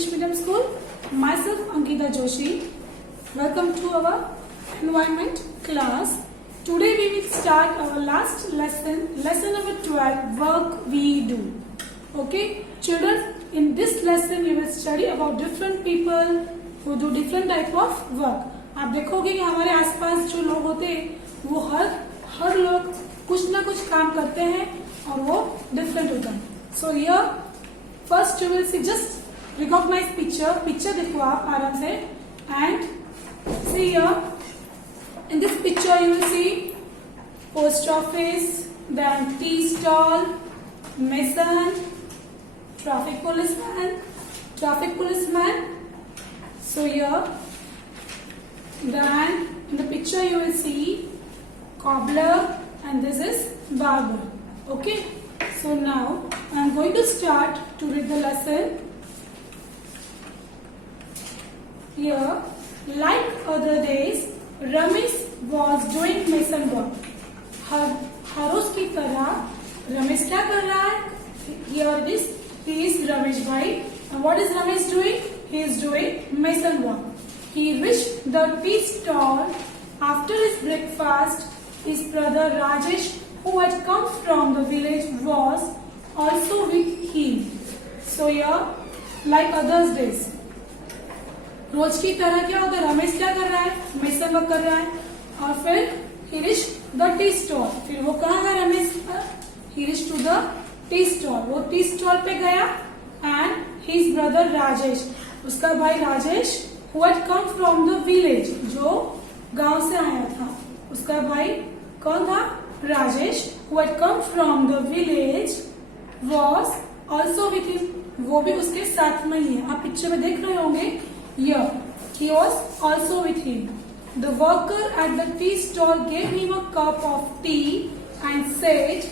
English Medium School. Myself Ankita Joshi. Welcome to our environment class. Today we will start our last lesson, lesson number 12, work we do. Okay, children, in this lesson you will study about different people who do different type of work. आप देखोगे कि हमारे आसपास जो लोग होते हैं वो हर लोग कुछ ना कुछ काम करते हैं और वो डिफरेंट होता है. So here first you will see just recognize picture देखो आप आराम से and see here in this picture you will see post office, then tea stall, mason, traffic policeman. So here, then in the picture you will see cobbler and this is barber. Okay, so now I am going to start to read the lesson. Here, like other days, Ramesh was doing mason work. हर रोज की तरह रमेश क्या कर रहा है? Here it is. He is Ramesh bhai. And what is Ramesh doing? He is doing mason work. He reached the tea stall after his breakfast. His brother Rajesh, who had come from the village, was also with him. So here, like others days. रोज की तरह क्या होता है? रमेश क्या कर रहा है? Mason work कर रहा है. और फिर he reached the tea stall. फिर वो कहाँ गया Ramesh? He reached to the tea stall. वो टी स्टॉल पे गया एंड हिज ब्रदर राजेश, उसका भाई Rajesh, who had come from the village, जो गांव से आया था. उसका भाई कौन था? Rajesh, who had come from the village, was also with him. वो भी उसके साथ में ही है. आप पिक्चर में देख रहे होंगे. He was also with him. The worker at the tea stall gave him a cup of T and said,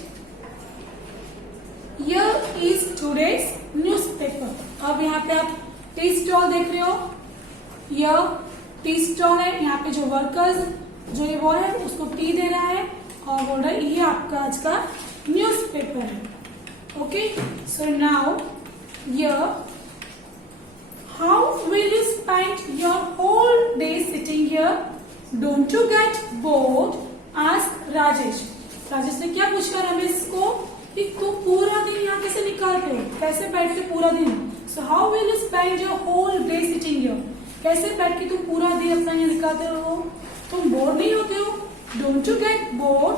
Here is today's newspaper. अब यहाँ पे आप टी स्टॉल देख रहे हो. यह टी स्टॉल है. यहाँ पे जो वर्कर्स जो ये वो है उसको टी दे रहा है और बोल रहा है ये आपका आज का न्यूज़पेपर है. Okay, so now here how will you spend your whole day sitting here? Don't you get bored? asked Rajesh. Rajesh ने क्या पूछा रमेश को कि तुम पूरा दिन यहाँ कैसे निकालते हो, कैसे बैठ के पूरा दिन. So how will you spend your whole day sitting here? कैसे बैठ के तुम पूरा दिन अपना यहाँ निकालते हो? तुम बोर नहीं होते हो? Don't you get bored?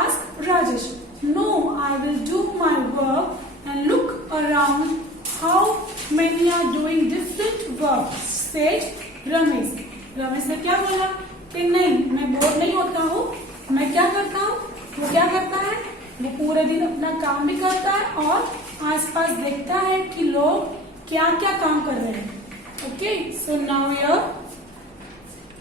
Ask Rajesh. No, I will do my work and look around how many are doing different work, said Ramesh. Ramesh ने क्या बोला कि नहीं, मैं बोर नहीं होता हूँ. मैं क्या करता हूँ? वो क्या करता है? वो पूरे दिन अपना काम भी करता है और आसपास देखता है कि लोग क्या क्या काम कर रहे हैं. Okay, so now here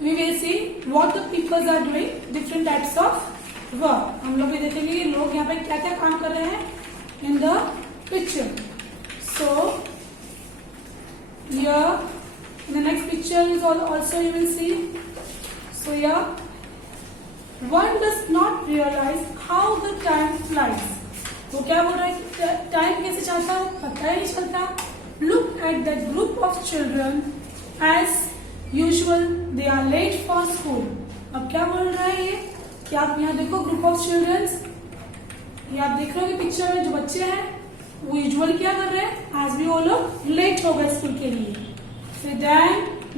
we will see what the peoples are doing different types of work. हम लोग ये देखेंगे कि लोग यहाँ पे क्या क्या काम कर रहे हैं इन the picture. So here in the next picture is also you will C. So here one does not realize how the time flies. वो क्या बोल रहा है? टाइम कैसे चलता है पता ही नहीं चलता. Look at that group of children. As usual, they are late for school. अब क्या बोल रहा है ये कि आप यहाँ देखो ग्रुप ऑफ चिल्ड्रंस. ये आप देख रहे हो कि पिक्चर में जो बच्चे हैं वो यूजुअली क्या कर रहे हैं? आज भी वो लोग लेट हो गए स्कूल के लिए. So then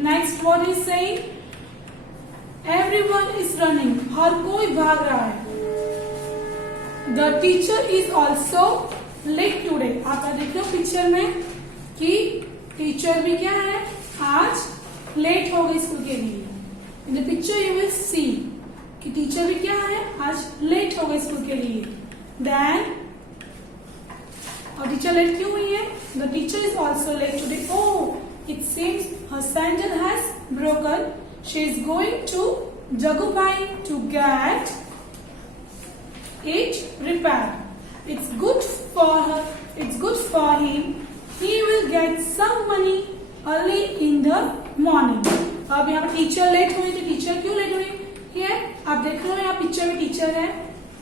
next what is saying? Everyone is running. हर कोई भाग रहा है. The teacher is also late today. आप देख रहे हो पिक्चर में कि टीचर भी क्या है? आज लेट हो गई स्कूल के लिए. In the picture you will see कि टीचर भी क्या है? आज लेट हो गई स्कूल के लिए. Then और टीचर लेट क्यों हुई है? The teacher is also late today. Oh, it seems her sandal has broken. She is going to Jagubai to get it repaired. It's good for her. It's good for him. He will get some money early in the morning. अब यहाँ पर teacher late हुई. तो टीचर क्यों लेट हुई? ये आप देख रहे हो यहाँ पिक्चर में टीचर है,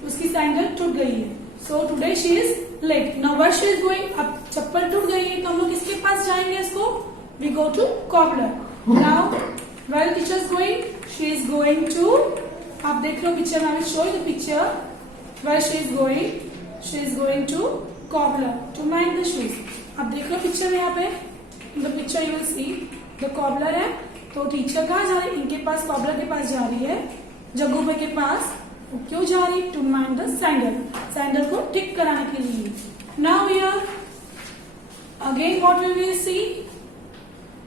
उसकी सैंडल टूट गई है. So today she is late. Now where she is going? अब चप्पल टूट गई है तो हम लोग किसके पास जाएंगे? इसको we go to cobbler. Now, where the teacher is going? She is going to. आप देख रहे हो पिक्चर में, I will show you the picture where she is going. She is going to cobbler to mend the shoes. आप देख रहे हो पिक्चर में, यहाँ पे in the picture you will see the cobbler है. तो टीचर कहाँ जा रही है? इनके पास, कॉबलर के पास जा रही है, जग्गू भाई के पास. वो क्यों जा रही? To mind the sandal, sandal को ठीक कराने के लिए. Now here again what we will see.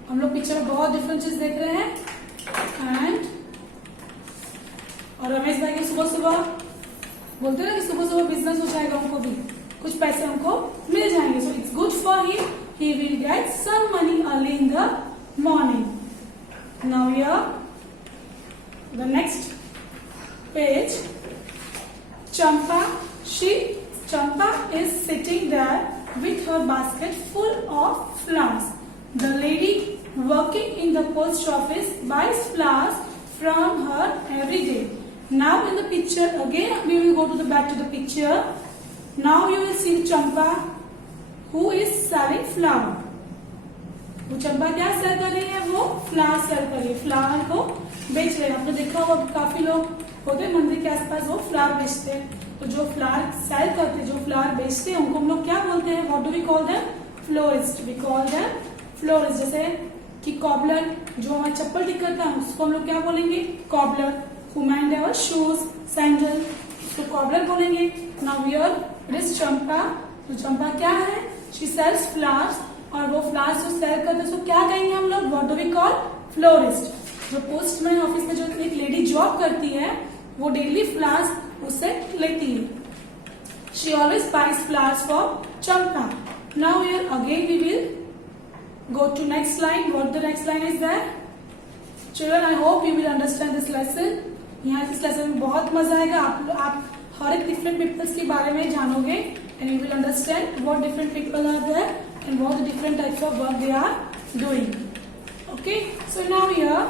हम लोग पिक्चर में बहुत डिफरेंट चीज देख रहे हैं. एंड और रमेश भाई के सुबह सुबह बोलते हैं ना कि सुबह सुबह बिजनेस हो जाएगा, उनको भी कुछ पैसे हमको मिल जाएंगे. So it's good for him. He will get some money early in the morning. Now here, the next page, Champa is sitting there with her basket full of flowers. The lady working in the post office buys flowers from her every day. Now in the picture, again we will go to the back to the picture. Now you will see Champa who is selling flower. वो चंपा क्या सेल कर रही है? वो flower cell कर रही है, फ्लावर को बेच रहे हैं. आपने देखा होगा काफी लोग होते हैं मंदिर के आसपास, वो फ्लावर बेचते हैं. तो जो फ्लावर सेल करते हैं, जो फ्लावर बेचते हैं, उनको हम लोग क्या बोलते हैं? What do we call them? Florist. We call them florist. जैसे कि कॉबलर जो हमारा चप्पल ठीक करता है, उसको हम लोग क्या बोलेंगे? Cobbler. Who mend our shoes, sandal, उसको कॉबलर बोलेंगे. Now here it is Champa. तो चंपा क्या है? She sells flowers. और वो फ्लावर्स जो सेल करते हैं उसको क्या कहेंगे हम लोग? What do we call? Florist. जो पोस्टमैन ऑफिस में जो एक लेडी जॉब करती है, वो डेली फ्लावर्स उससे लेती है. She always buys flowers for Champa. Now here again we will go to next line. What the next line is that? Children, I hope you will understand this lesson. यहाँ इस लेसन में बहुत मजा आएगा. आप हर एक डिफरेंट पीपल्स के बारे में जानोगे and you will understand what different people are there and what the different types of work they are doing. Okay, so now here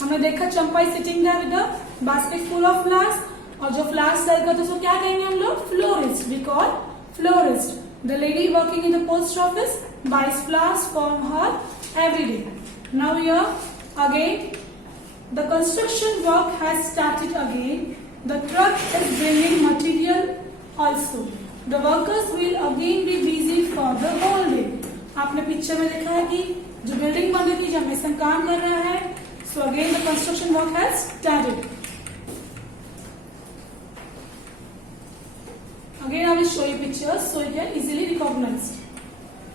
हमने देखा चंपा is sitting there with a basket full of flowers. और जो flowers cell करते हैं उसको क्या कहेंगे हम लोग? Florist. We call florist. The lady working in the post office buys flowers from her every day. Now here again the construction work has started again. The truck is bringing material also. The workers will again be busy for the whole day. आपने पिक्चर में देखा है कि जो बिल्डिंग बन रही थी, जब मेसन काम कर रहा है. So again the construction work has started. Again I will show you pictures so you can easily recognize.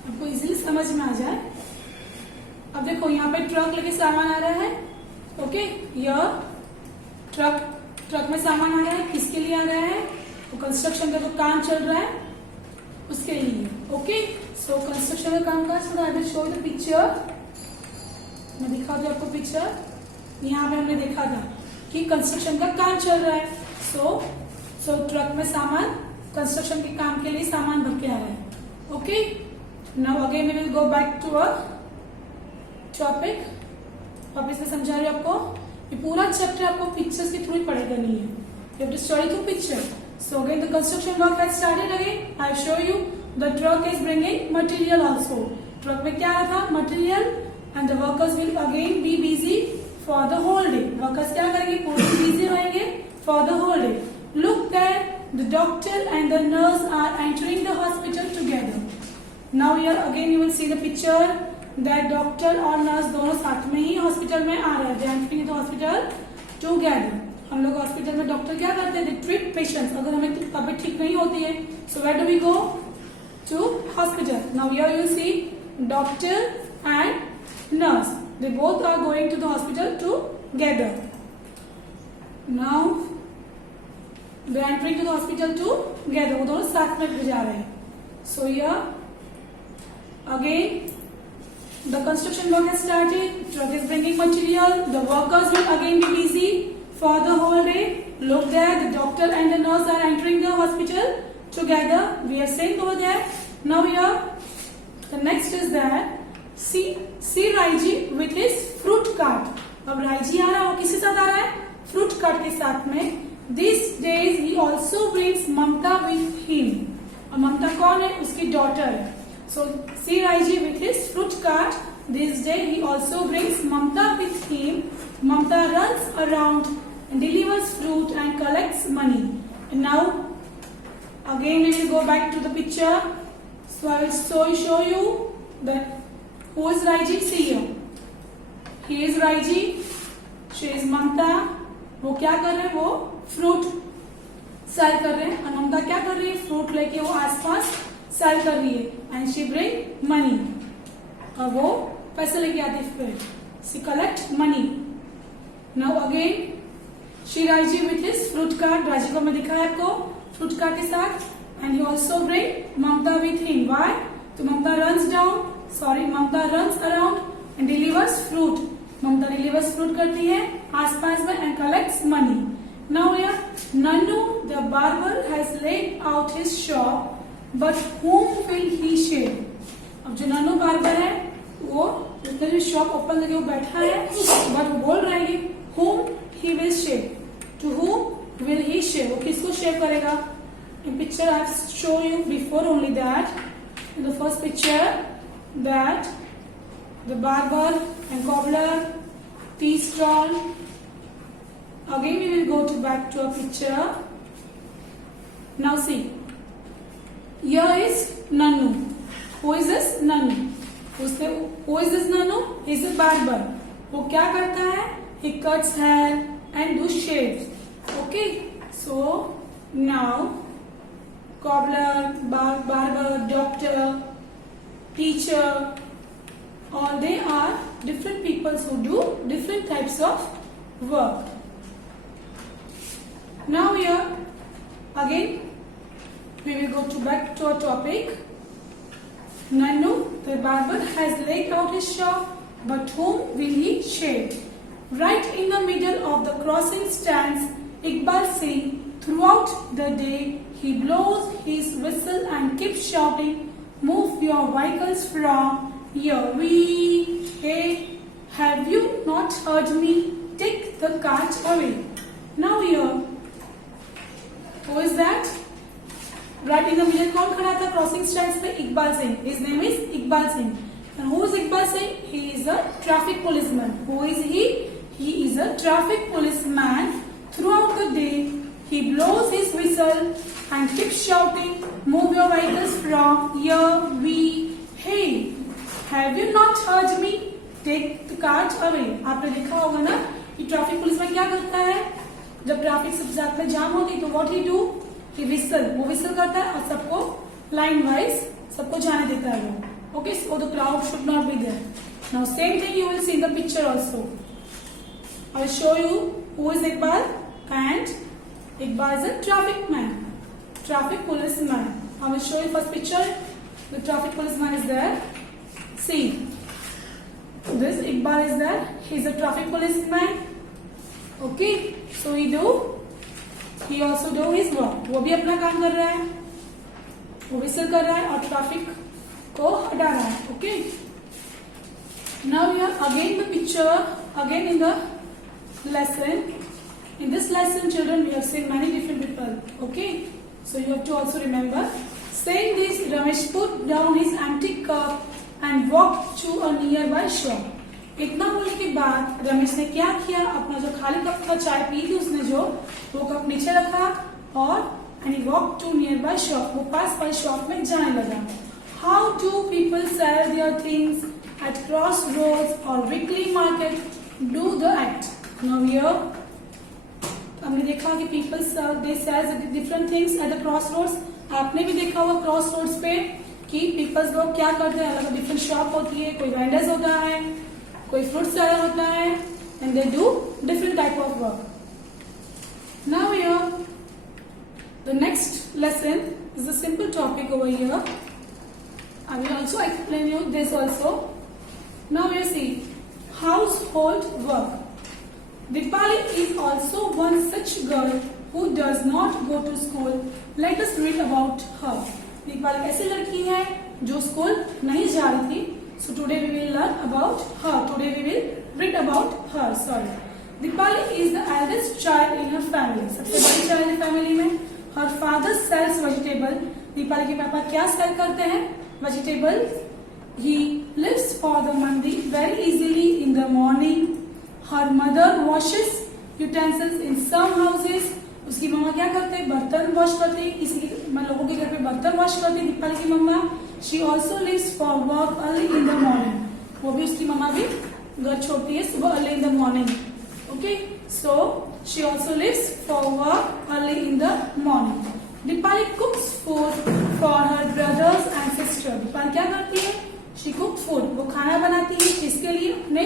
आपको easily समझ में आ जाए. अब देखो यहाँ पे ट्रक लेके सामान आ रहा है. ओके, यह ट्रक में सामान आ रहा है. किसके लिए आ रहा है? कंस्ट्रक्शन का जो काम चल रहा है उसके लिए. ओके, सो कंस्ट्रक्शन का काम का आई विल शो द पिक्चर. मैं दिखा दूं आपको पिक्चर. यहाँ पे हमने देखा था कि कंस्ट्रक्शन का काम चल रहा है. सो ट्रक में सामान, कंस्ट्रक्शन के काम के लिए सामान भर के आ रहा है. Okay, now again we will go back to a topic. वापस से समझा रही हूँ आपको. ये पूरा चैप्टर आपको पिक्चर्स के थ्रू ही पढ़ेगा नहीं है. You have to study through picture. So again the construction work has started again. I show you the truck is bringing material also. Truck में क्या था? Material. And the workers will again be busy for the whole day. Workers क्या करेंगे? पूरे busy रहेंगे for the whole day. Look there, the doctor and the nurse are entering the hospital together. Now here again you will see the picture that doctor और nurse दोनों साथ में ही hospital में आ रहे हैं. They are entering the hospital together. हम लोग हॉस्पिटल में डॉक्टर क्या करते हैं? Treat patients. अगर हमें तबीयत ठीक नहीं होती है, so where do we go? To hospital. Now here you see doctor and nurse, they both are going to the hospital together. Now they are entering to the hospital together. वो दोनों साथ में जा रहे हैं. So here again the construction work has started. Truck is bringing material. The workers will again be busy for the whole day. Look there, the doctor and the nurse are entering the hospital together. We are saying over there. Now here, the next is that see Raiji with his fruit cart. अब राइजी आ रहा है, वो किसके साथ आ रहा है? Fruit cart के साथ में. These days he also brings Mamta with him. और ममता कौन है? उसकी डॉटर है. So see Raiji with his fruit cart This day he also brings Mamta with him. Mamta runs around and delivers fruit and collects money. And now again we will go back to the picture. So I will show you that who is Raiji. See here. He is Raiji. She is Mamta. वो क्या कर रहे हैं? वो fruit cell कर रहे हैं और ममता क्या कर रही है? फ्रूट लेके वो आसपास सेल कर रही है. And she bring money. और वो पैसे लेके आती है. फिर she collect money. Now again she राजी विथ हिज फ्रूट कार्ट. राजी को मैं दिखा है आपको फ्रूट कार्ट के साथ. And he also bring Mamata with him. Why? तो Mamata runs around and delivers fruit. Mamata delivers fruit करती है आसपास में and collects money. Now here Nannu the barber has laid out his shop, but whom will he shave? अब जो नन्नू बार्बर है वो उसने जो शॉप ओपन करके वो बैठा है, बट वो बोल रहा है whom he will shave. To whom will he shave? वो किसको शेव करेगा? In picture I have shown you before only that. In the first picture that the barber and cobbler, tea stall. Again we will go back to a picture. Now see. Here is Nannu. Who is this? Nannu. Who is this Nannu? He is a barber. वो क्या करता है? He cuts hair and do shaves. Okay. So now cobbler, barber, doctor, teacher, all they are different people who do different types of work. Now here again we will go back to our topic. Nannu the barber has laid out his shop, but whom will he shave? Right in the middle of the crossing stands Iqbal Singh. Throughout the day he blows his whistle and keeps shouting, "Move your vehicles from here, we, hey, have you not heard me? Take the cart away." Now here who is that? Right in the middle कौन खड़ा था crossing stands पे? इकबाल Singh. His name is Iqbal Singh. And who is Iqbal Singh? He is a traffic policeman. Who is he? He is a traffic policeman. Throughout the day he blows his whistle and keeps shouting, "Move your vehicles from here, we, hey, have you not heard me? Take the cart away." आपने देखा होगा ना कि traffic policeman क्या करता है? जब ट्रैफिक सब साथ में जाम होती तो व्हाट ही डू? ही विसल. वो विसल करता है और सबको लाइन वाइज सबको जाने देता है वो. Okay, so the crowd should not be there. Now same thing you will see in the picture also. I will show you who is Iqbal. And Iqbal is a traffic man, traffic policeman. I will show you first picture. The traffic policeman is there. See this Iqbal is there. He is a traffic policeman. Okay, so he also do his work. वो भी अपना काम कर रहा है, वो विसल कर रहा है और ट्रैफिक को हटा रहा है. Okay, now we are again the picture, again in the lesson. In this lesson, children, we have seen many different people. Okay, so you have to also remember. Saying this, Ramesh put down his empty cup and walked to a nearby shop. इतना बोलने के बाद रमेश ने क्या किया? अपना जो खाली कप था, चाय पी ली उसने, जो वो कप नीचे रखा और and he walked to nearby shop. वो पास वाली शॉप में जाने लगा. How do people sell their things at crossroads or weekly market? Do the act. Now here हमने देखा कि people sell, they sell different things at the crossroads. आपने भी देखा होगा crossroads पे कि people लोग क्या करते हैं. अलग डिफरेंट शॉप होती है, कोई वेंडर्स होता है, कोई फ्रूट सेलर होता है, and they do different type of work. Now here, the next lesson is a simple topic over here. I will also explain you this also. Now you see, household work. Dipali is also one such girl who does not go to school. Let us read about her. Deepali ऐसी लड़की है जो स्कूल नहीं जा रही थी. So today we will learn about her. Today we will read about her. Sorry. Dipali is the eldest child in her family. सबसे बड़ी child है family में. Her father sells vegetable. Deepali के पापा क्या सेल करते हैं? Vegetable. He lifts for the mandi very easily in the morning. Her mother washes utensils in some houses. उसकी मम्मा क्या करते हैं, बर्तन वॉश करते हैं, किसी लोगों के घर पे बर्तन वॉश करते हैं दीपाली की मम्मा. She also leaves for work early in the morning. वो भी उसकी मम्मा भी घर छोड़ती है सुबह early in the morning. Okay, so she also leaves for work early in the morning. Dipali cooks food for her brothers and sisters. Deepali क्या करती है, she cooks food. वो खाना बनाती है किसके लिए, अपने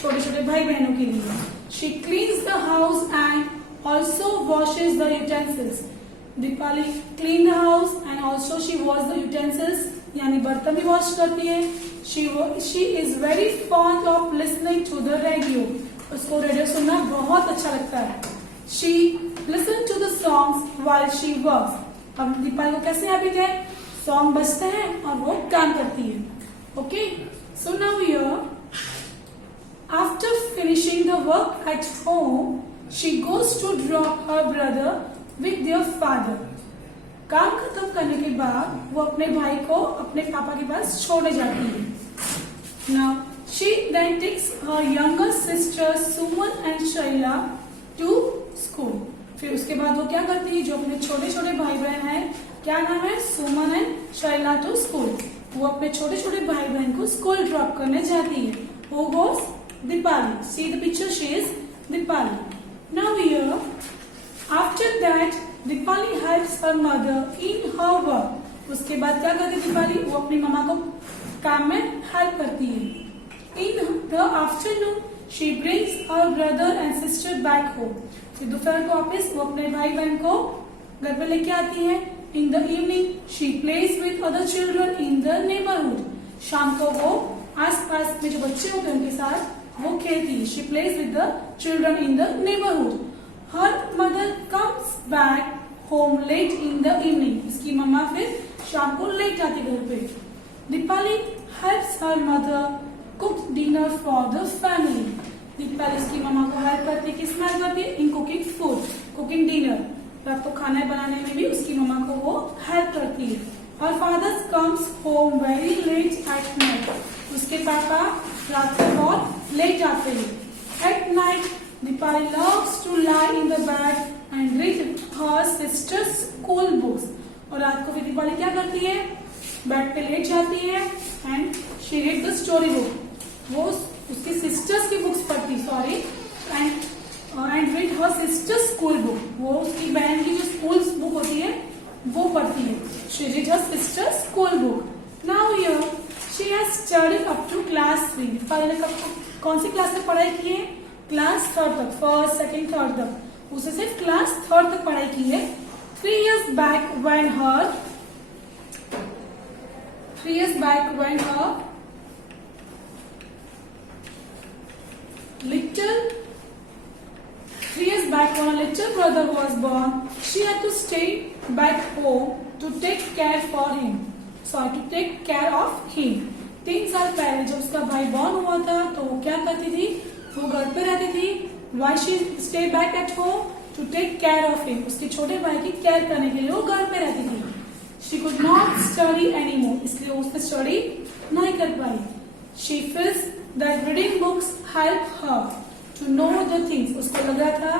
छोटे छोटे भाई बहनों के लिए. She cleans the house and also washes the utensils. Deepali clean the house and also she wash the utensils, यानी बर्तन भी वॉश करती है. She is very fond of listening to the radio. उसको रेडियो सुनना बहुत अच्छा लगता है. She listen to the songs while she works. अब दीपाली को कैसे हैबिट है, सॉन्ग बजते हैं और वो काम करती है. Okay, so now here after finishing the work at home, she goes to drop her brother with their father. काम खत्म करने के बाद वो अपने भाई को अपने पापा के पास छोड़ने जाती है. Now she then takes her younger sisters Suman and Shaila to school. फिर उसके बाद वो क्या करती है, जो अपने छोटे छोटे भाई बहन हैं, क्या नाम है, सुमन एंड शैला, टू स्कूल. वो अपने छोटे छोटे भाई बहन को स्कूल ड्रॉप करने जाती है. Who goes? Dipali. See the picture, she is Dipali. Now here, after that, Dipali helps her mother in her work. उसके बाद क्या करती है दीपाली, वो अपनी मम्मा को काम में हेल्प करती है. In the afternoon, she brings her brother and sister back home. फिर दोपहर को वापस वो अपने भाई बहन को घर पे लेके आती है. In the evening, she plays with other children in the neighborhood. शाम को वो आस-पास में जो बच्चे होते हैं उनके साथ वो खेलती है. She plays with the children in the neighborhood. Her mother comes back home late in the evening. इसकी मम्मा फिर शाम को लेट आती घर पे. Dipali helps her mother cook dinner for the family. Deepali इसकी मम्मा को हेल्प करती है, किस में हेल्प करती है, in cooking food, cooking dinner. रात को खाना बनाने में भी उसकी मम्मा को वो हेल्प करती है. Her father comes home very late at night. उसके पापा रात को बहुत लेट आते हैं. At night, Dipali loves to lie in the bed and read her sister's school books. और रात को फिर दीपाली क्या करती है, बेड पे लेट जाती है and she read the story book. वो उसकी सिस्टर्स की बुक्स पढ़ती, sorry, and read her sisters school book. वो उसकी बहन की जो स्कूल बुक होती है वो पढ़ती है. She read her sisters school book. Now here she has studied up to class 3. Deepali ने कौन सी क्लास तक पढ़ाई की है, क्लास 3 तक, फर्स्ट सेकंड थर्ड तक. उसे सिर्फ क्लास 3 तक पढ़ाई की है. 3 years back when her little brother was born, she had to stay back home to take care of him. 3 साल पहले जब उसका भाई बॉर्न हुआ था तो वो क्या करती थी, वो घर पे रहती थी. Why she stay back at home? To take care of him. उसके छोटे भाई की केयर करने के लिए वो घर पे रहती थी. She could not study anymore. इसलिए वो उसने स्टडी नहीं कर पाई. She feels that reading books help her to know the things. उसको लग रहा था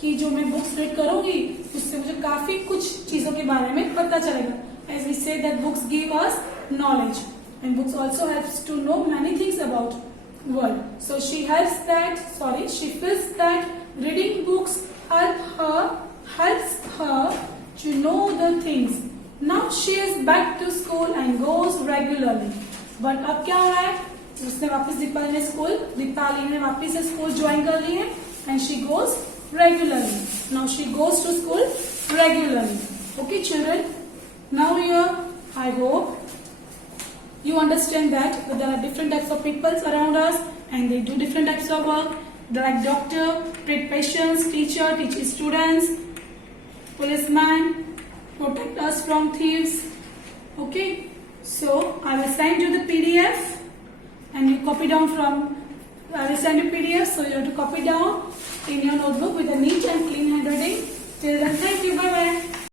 कि जो मैं बुक्स रीड करूंगी उससे मुझे काफी कुछ चीजों के बारे में पता चलेगा. As we say that books give us knowledge and books also helps to know many things about world. So she feels that reading books helps her to know the things. Now she is back to school and goes regularly. But अब क्या हुआ है, उसने वापस दीपाली ने वापस से school join कर ली है and she goes regularly. Now she goes to school regularly. Okay children, now here I hope you understand that there are different types of people around us and they do different types of work. Like doctor, treat patients, teacher, teaches students, policeman, protect us from thieves. Okay, so I will send you the PDF and you copy down from. I will send you PDF, so you have to copy down in your notebook with a neat